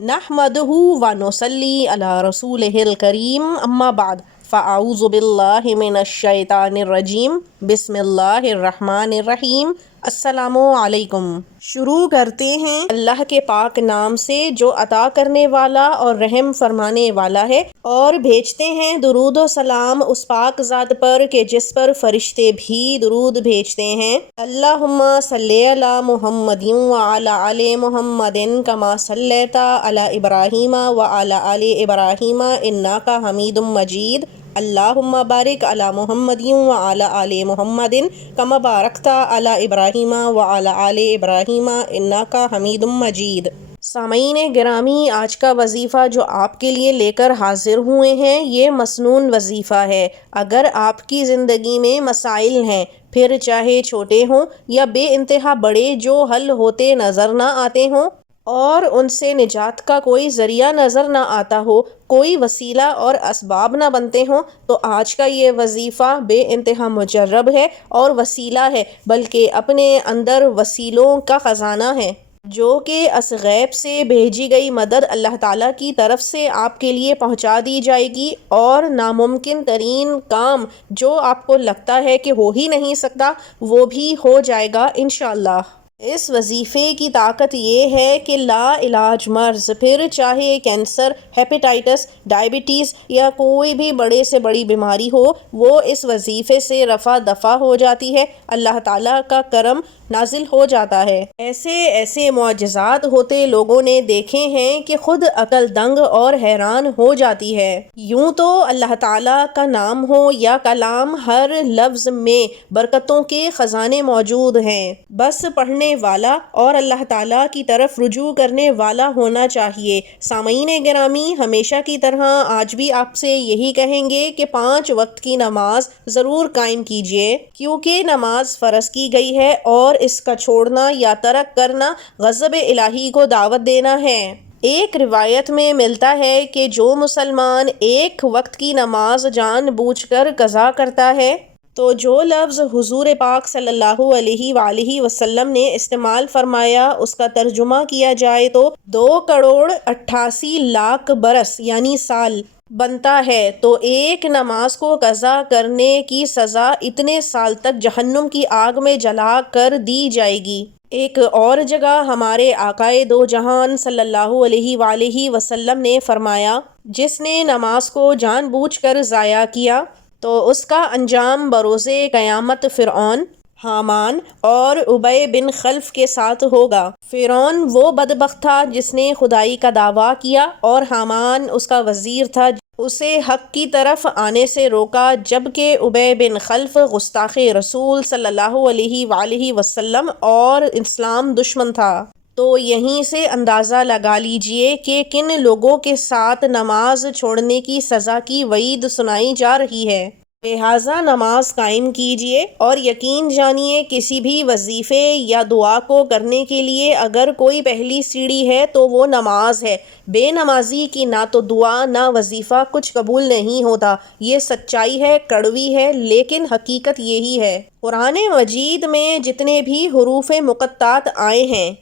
نحمدہ و نصلی علی رسولہ الکریم اما بعد فاعوذ باللہ من الشیطان الرجیم بسم اللہ الرحمن الرحیم السلام علیکم۔ شروع کرتے ہیں اللہ کے پاک نام سے جو عطا کرنے والا اور رحم فرمانے والا ہے، اور بھیجتے ہیں درود و سلام اس پاک ذات پر کہ جس پر فرشتے بھی درود بھیجتے ہیں۔ اللہم صلی علی محمد وعلی آل محمد کما صلیت علی ابراہیم وعلی آل ابراہیم انک حمید مجید۔ اللہم بارک علی محمد وعلی آل محمد کما بارکت علی ابراہیم وعلی آل ابراہیم انک حمید مجید۔ سامعین گرامی، آج کا وظیفہ جو آپ کے لیے لے کر حاضر ہوئے ہیں یہ مسنون وظیفہ ہے۔ اگر آپ کی زندگی میں مسائل ہیں، پھر چاہے چھوٹے ہوں یا بے انتہا بڑے، جو حل ہوتے نظر نہ آتے ہوں اور ان سے نجات کا کوئی ذریعہ نظر نہ آتا ہو، کوئی وسیلہ اور اسباب نہ بنتے ہوں، تو آج کا یہ وظیفہ بے انتہا مجرب ہے اور وسیلہ ہے، بلکہ اپنے اندر وسیلوں کا خزانہ ہے، جو کہ از غیب سے بھیجی گئی مدد اللہ تعالیٰ کی طرف سے آپ کے لیے پہنچا دی جائے گی، اور ناممکن ترین کام جو آپ کو لگتا ہے کہ ہو ہی نہیں سکتا، وہ بھی ہو جائے گا انشاءاللہ۔ اس وظیفے کی طاقت یہ ہے کہ لا علاج مرض، پھر چاہے کینسر، ہیپیٹائٹس، ڈائبٹیز یا کوئی بھی بڑے سے بڑی بیماری ہو، وہ اس وظیفے سے رفع دفع ہو جاتی ہے، اللہ تعالیٰ کا کرم نازل ہو جاتا ہے۔ ایسے ایسے معجزات ہوتے لوگوں نے دیکھے ہیں کہ خود عقل دنگ اور حیران ہو جاتی ہے۔ یوں تو اللہ تعالیٰ کا نام ہو یا کلام، ہر لفظ میں برکتوں کے خزانے موجود ہیں، بس پڑھنے والا اور اللہ تعالیٰ کی طرف رجوع کرنے والا ہونا چاہیے۔ سامعین گرامی، ہمیشہ کی طرح آج بھی آپ سے یہی کہیں گے کہ 5 وقت کی نماز ضرور قائم کیجیے، کیونکہ نماز فرض کی گئی ہے اور اس کا چھوڑنا یا ترک کرنا غضب الہی کو دعوت دینا ہے۔ ایک روایت میں ملتا ہے کہ جو مسلمان 1 وقت کی نماز جان بوجھ کر قضا کرتا ہے، تو جو لفظ حضور پاک صلی اللہ علیہ وآلہ وسلم نے استعمال فرمایا، اس کا ترجمہ کیا جائے تو 2,88,00,000 برس یعنی سال بنتا ہے، تو ایک نماز کو قضا کرنے کی سزا اتنے سال تک جہنم کی آگ میں جلا کر دی جائے گی۔ ایک اور جگہ ہمارے آقائے دو جہان صلی اللہ علیہ وآلہ وسلم نے فرمایا، جس نے نماز کو جان بوجھ کر ضائع کیا تو اس کا انجام بروز قیامت فرعون، حامان اور ابی بن خلف کے ساتھ ہوگا۔ فرعون وہ بدبخت تھا جس نے خدائی کا دعویٰ کیا، اور حامان اس کا وزیر تھا، اسے حق کی طرف آنے سے روکا، جبکہ ابی بن خلف گستاخ رسول صلی اللہ علیہ وآلہ وسلم اور اسلام دشمن تھا۔ تو یہیں سے اندازہ لگا لیجئے کہ کن لوگوں کے ساتھ نماز چھوڑنے کی سزا کی وعید سنائی جا رہی ہے۔ لہٰذا نماز قائم کیجئے، اور یقین جانیے کسی بھی وظیفے یا دعا کو کرنے کے لیے اگر کوئی پہلی سیڑھی ہے تو وہ نماز ہے۔ بے نمازی کی نہ تو دعا نہ وظیفہ کچھ قبول نہیں ہوتا۔ یہ سچائی ہے، کڑوی ہے، لیکن حقیقت یہی ہے۔ قرآن مجید میں جتنے بھی حروف مقطعات آئے ہیں،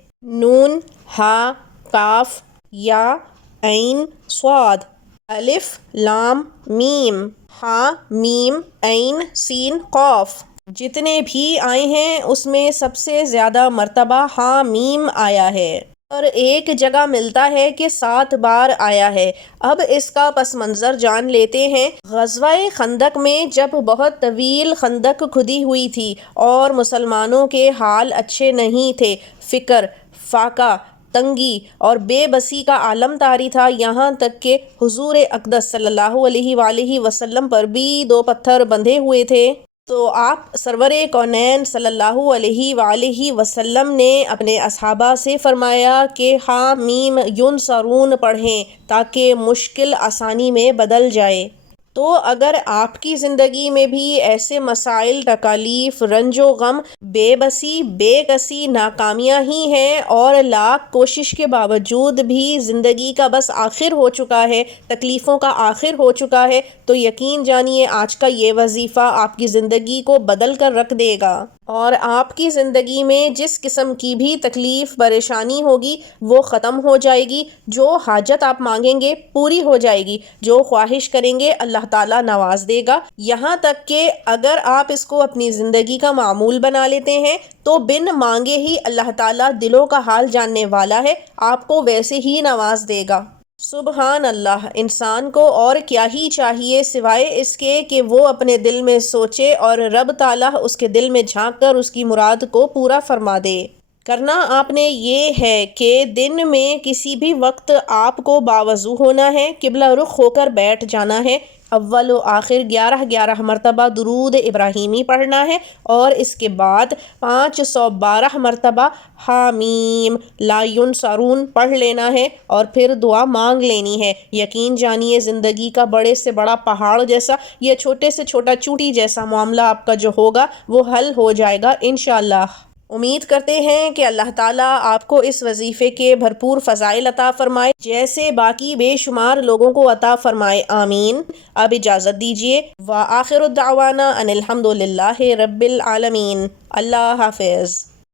نون، ہا، کاف، یا، عین، صاد، الف، لام، میم، ہا، میم، عین، سین، قاف، جتنے بھی آئے ہیں اس میں سب سے زیادہ مرتبہ ہا میم آیا ہے، اور ایک جگہ ملتا ہے کہ 7 بار آیا ہے۔ اب اس کا پس منظر جان لیتے ہیں۔ غزوہ خندق میں جب بہت طویل خندق کھدی ہوئی تھی اور مسلمانوں کے حال اچھے نہیں تھے، فقر، فاقہ، تنگی اور بے بسی کا عالم طاری تھا، یہاں تک کہ حضور اقدس صلی اللہ علیہ وآلہ وسلم پر بھی 2 پتھر بندھے ہوئے تھے، تو آپ سرور کونین صلی اللہ علیہ وآلہ وسلم نے اپنے اصحابہ سے فرمایا کہ ہا میم ینصرون پڑھیں تاکہ مشکل آسانی میں بدل جائے۔ تو اگر آپ کی زندگی میں بھی ایسے مسائل، تکالیف، رنج و غم، بے بسی، بے کسی، ناکامیاں ہی ہیں، اور لاکھ کوشش کے باوجود بھی زندگی کا بس آخر ہو چکا ہے، تکلیفوں کا آخر ہو چکا ہے، تو یقین جانیے آج کا یہ وظیفہ آپ کی زندگی کو بدل کر رکھ دے گا۔ اور آپ کی زندگی میں جس قسم کی بھی تکلیف پریشانی ہوگی وہ ختم ہو جائے گی، جو حاجت آپ مانگیں گے پوری ہو جائے گی، جو خواہش کریں گے اللہ تعالیٰ نواز دے گا۔ یہاں تک کہ اگر آپ اس کو اپنی زندگی کا معمول بنا لیتے ہیں تو بن مانگے ہی اللہ تعالیٰ دلوں کا حال جاننے والا ہے، آپ کو ویسے ہی نواز دے گا۔ سبحان اللہ، انسان کو اور کیا ہی چاہیے سوائے اس کے کہ وہ اپنے دل میں سوچے اور رب تعالیٰ اس کے دل میں جھانک کر اس کی مراد کو پورا فرما دے۔ کرنا آپ نے یہ ہے کہ دن میں کسی بھی وقت آپ کو باوضو ہونا ہے، قبلہ رخ ہو کر بیٹھ جانا ہے، اول و آخر 11 مرتبہ درود ابراہیمی پڑھنا ہے، اور اس کے بعد 512 مرتبہ حامیم لا ینصرون پڑھ لینا ہے، اور پھر دعا مانگ لینی ہے۔ یقین جانیے زندگی کا بڑے سے بڑا پہاڑ جیسا یا چھوٹے سے چھوٹا چوٹی جیسا معاملہ آپ کا جو ہوگا وہ حل ہو جائے گا انشاءاللہ۔ امید کرتے ہیں کہ اللہ تعالیٰ آپ کو اس وظیفے کے بھرپور فضائل عطا فرمائے جیسے باقی بے شمار لوگوں کو عطا فرمائے، آمین۔ اب اجازت دیجیے، وآخر الدعوانا ان الحمد للہ رب العالمین۔ اللہ حافظ۔